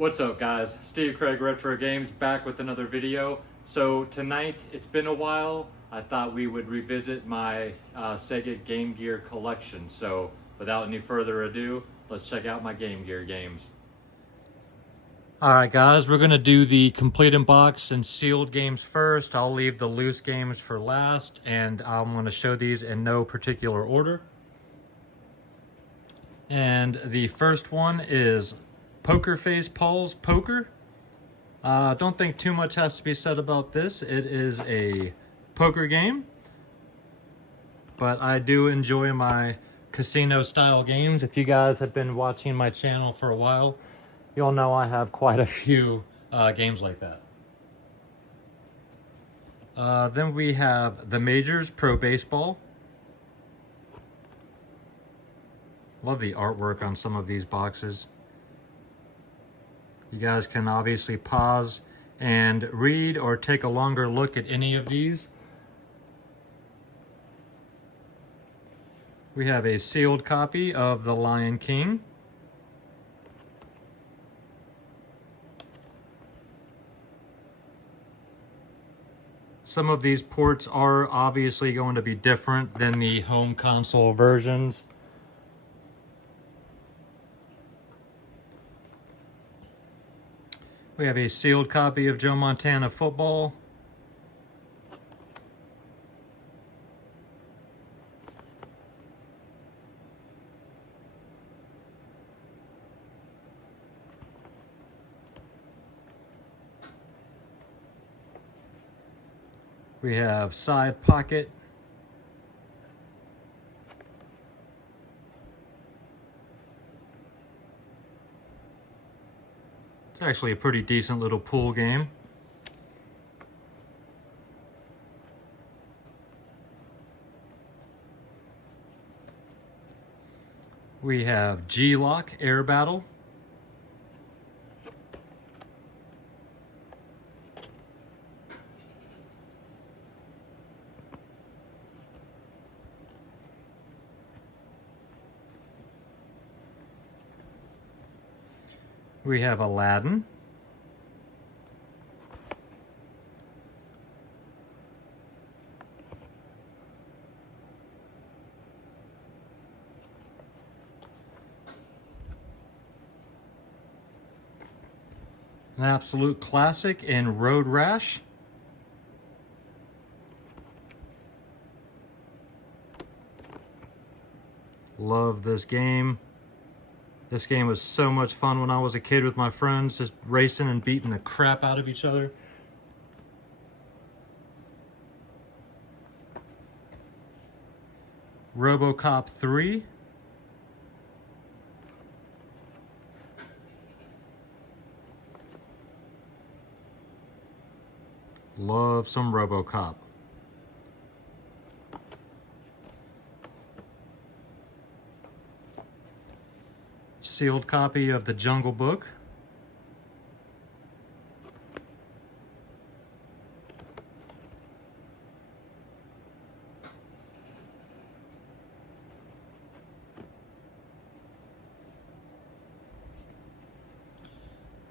What's up guys, Steve Craig Retro Games back with another video. So tonight, it's been a while, I thought we would revisit my Sega GameGear collection. So without any further ado, let's check out my GameGear games. Alright guys, we're going to do the complete in box and sealed games first. I'll leave the loose games for last, and I'm going to show these in no particular order. And the first one is Poker Face Paul's Poker. Don't think too much has to be said about this. It is a poker game, but I do enjoy my casino style games. If you guys have been watching my channel for a while, you'll know I have quite a few games like that. Then we have The Majors Pro Baseball. Love the artwork on some of these boxes. You guys can obviously pause and read or take a longer look at any of these. We have a sealed copy of The Lion King. Some of these ports are obviously going to be different than the home console versions. We have a sealed copy of Joe Montana Football. We have Side Pocket. It's actually a pretty decent little pool game. We have G-Lock Air Battle. We have Aladdin. An absolute classic in Road Rash. Love this game. This game was so much fun when I was a kid with my friends, just racing and beating the crap out of each other. RoboCop 3. Love some RoboCop. Sealed copy of The Jungle Book.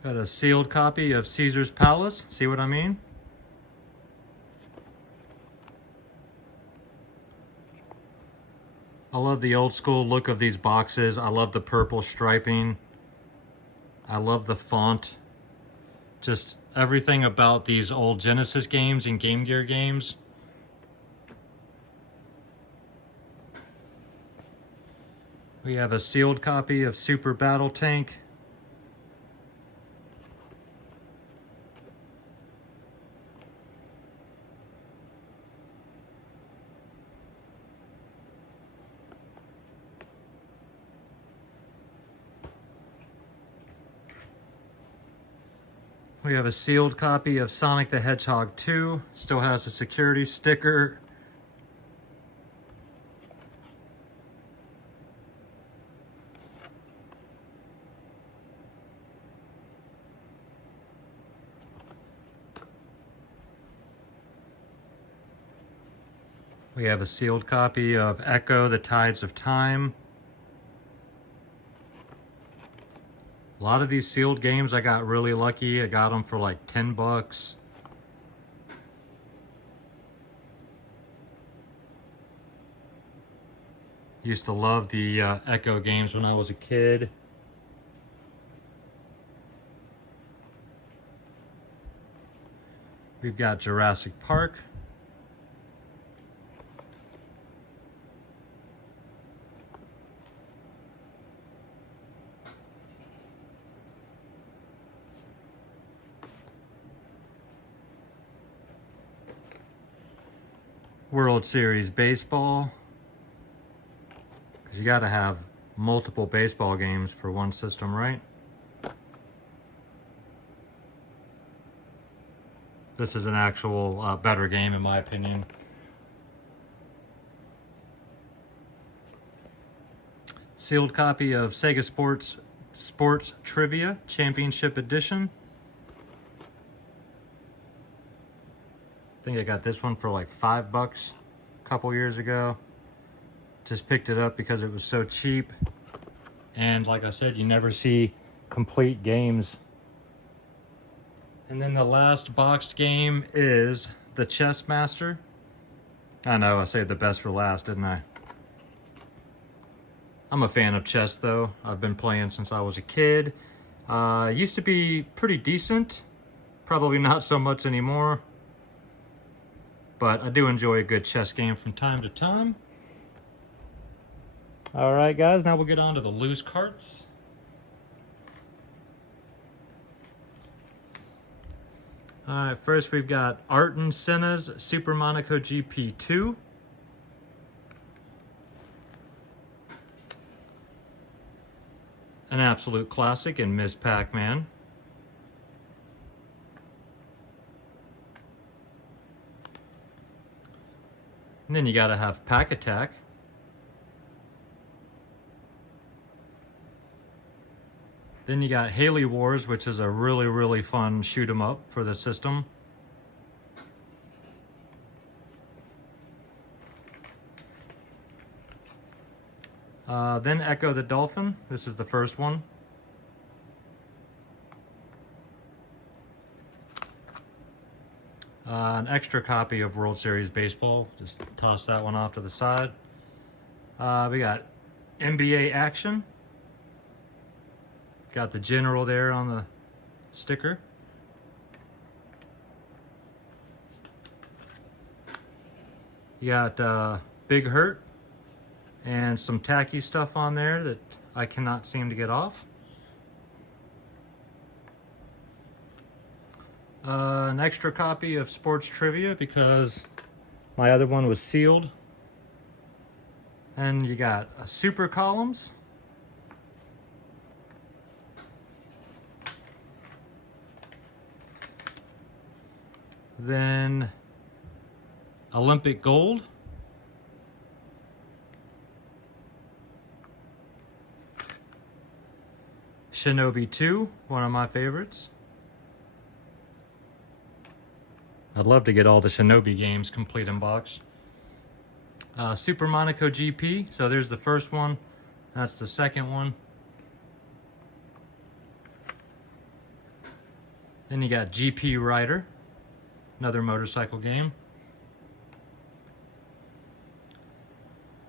Got a sealed copy of Caesar's Palace. See what I mean? I love the old school look of these boxes. I love the purple striping. I love the font. Just everything about these old Genesis games and Game Gear games. We have a sealed copy of Super Battle Tank. We have a sealed copy of Sonic the Hedgehog 2. Still has a security sticker. We have a sealed copy of Echo, The Tides of Time. A lot of these sealed games, I got really lucky. I got them for like 10 bucks. Used to love the Echo games when I was a kid. We've got Jurassic Park. World Series Baseball. Because you got to have multiple baseball games for one system, right? This is an actual better game in my opinion. Sealed copy of Sega Sports Trivia Championship Edition. I think I got this one for like 5 bucks a couple years ago. Just picked it up because it was so cheap. And like I said, you never see complete games. And then the last boxed game is the Chess Master. I know, I saved the best for last, didn't I? I'm a fan of chess though. I've been playing since I was a kid. Used to be pretty decent. Probably not so much anymore. But I do enjoy a good chess game from time to time. All right, guys, now we'll get on to the loose carts. All right, first we've got Ayrton Senna's Super Monaco GP2. An absolute classic in Ms. Pac-Man. And then you gotta have Pack Attack. Then you got Haley Wars, which is a really, really fun shoot 'em up for the system. Then Echo the Dolphin. This is the first one. An extra copy of World Series Baseball. Just toss that one off to the side. We got NBA Action. Got the general there on the sticker. You got Big Hurt and some tacky stuff on there that I cannot seem to get off. An extra copy of Sports Trivia because my other one was sealed. And you got Super Columns. Then Olympic Gold. Shinobi 2, one of my favorites. I'd love to get all the Shinobi games complete in box. Super Monaco GP, so there's the first one. That's the second one. Then you got GP Rider, another motorcycle game.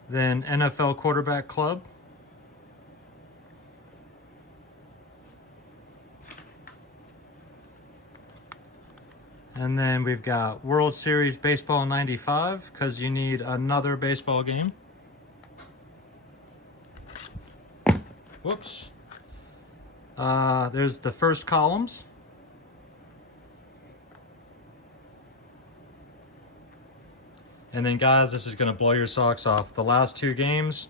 Then NFL Quarterback Club. And then we've got World Series Baseball 95, because you need another baseball game. Whoops. There's the first columns. And then guys, this is gonna blow your socks off. The last two games,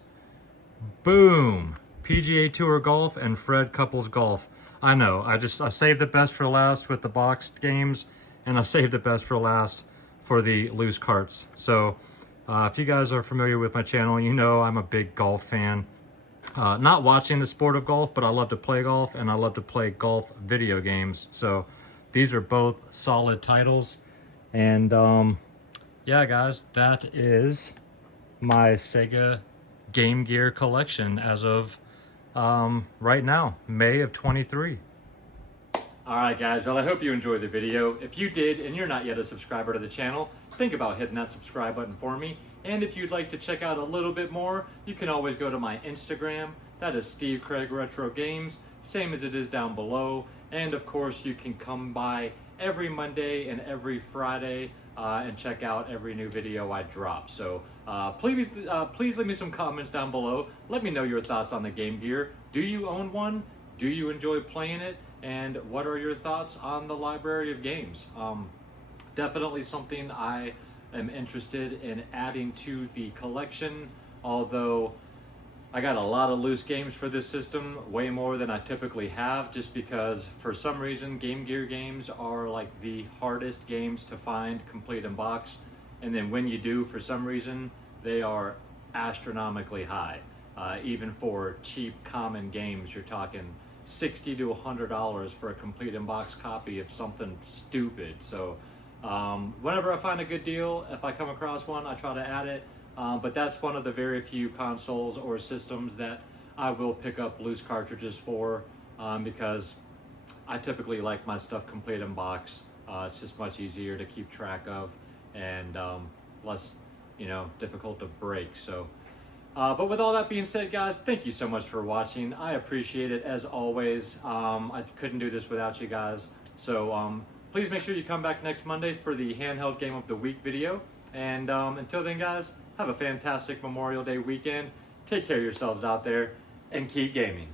boom. PGA Tour Golf and Fred Couples Golf. I know, I saved the best for last with the boxed games, and I saved the best for last for the loose carts. So if you guys are familiar with my channel, you know I'm a big golf fan. Not watching the sport of golf, but I love to play golf and I love to play golf video games. So these are both solid titles. And yeah, guys, that is my Sega Game Gear collection as of right now, May of 23. Alright guys, well I hope you enjoyed the video. If you did and you're not yet a subscriber to the channel, think about hitting that subscribe button for me. And if you'd like to check out a little bit more, you can always go to my Instagram. That is Steve Craig Retro Games, same as it is down below. And of course you can come by every Monday and every Friday and check out every new video I drop. So please leave me some comments down below. Let me know your thoughts on the Game Gear. Do you own one? Do you enjoy playing it? And what are your thoughts on the library of games? Definitely something I am interested in adding to the collection, although I got a lot of loose games for this system, way more than I typically have, just because for some reason Game Gear games are like the hardest games to find complete in box, and then when you do, for some reason, they are astronomically high. Even for cheap common games, you're talking $60 to $100 for a complete in-box copy of something stupid. So whenever I find a good deal, if I come across one, I try to add it. But that's one of the very few consoles or systems that I will pick up loose cartridges for, because I typically like my stuff complete in box. It's just much easier to keep track of and less, difficult to break. So. But with all that being said, guys, thank you so much for watching. I appreciate it as always. I couldn't do this without you guys. So please make sure you come back next Monday for the Handheld Game of the Week video. And until then, guys, have a fantastic Memorial Day weekend. Take care of yourselves out there and keep gaming.